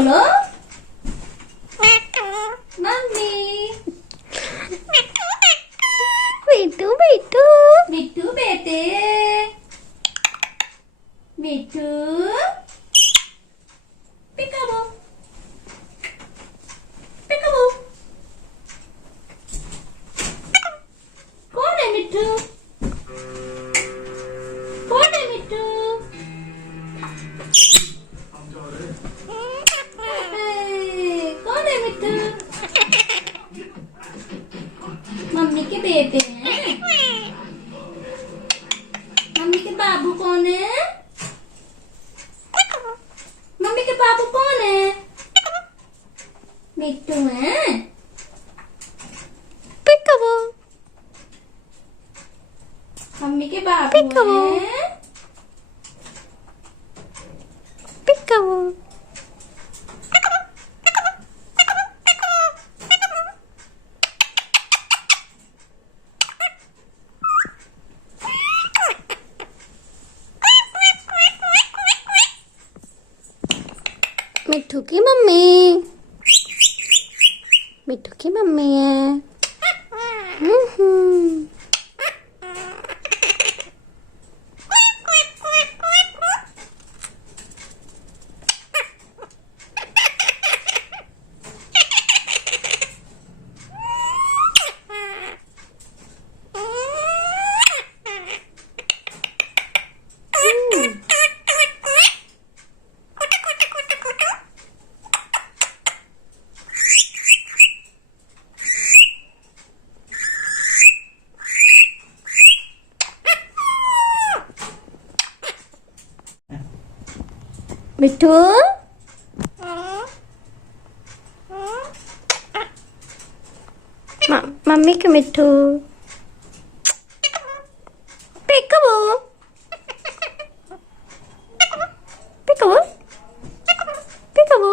बोलो मम्मी। मिठू मिठू मिट्टू बेटे मिट्टू पिकाबू पिकाबू। कौन है मिट्टू? कौन है मिट्टू? कौन है मिट्टू? मम्मी के बेटे हैं। मम्मी के बाबू कौन है? मम्मी के बाबू कौन है? मिट्टू है। पिकाबू मम्मी के बाबू पिकाबू। हैं। पिकाबू मिठू की मम्मी मिठू की मम्मी है। हम्म। मिठू मम्मी के मिठू पिकाबू पिकाबू पिकाबू।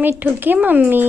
मिठू की मम्मी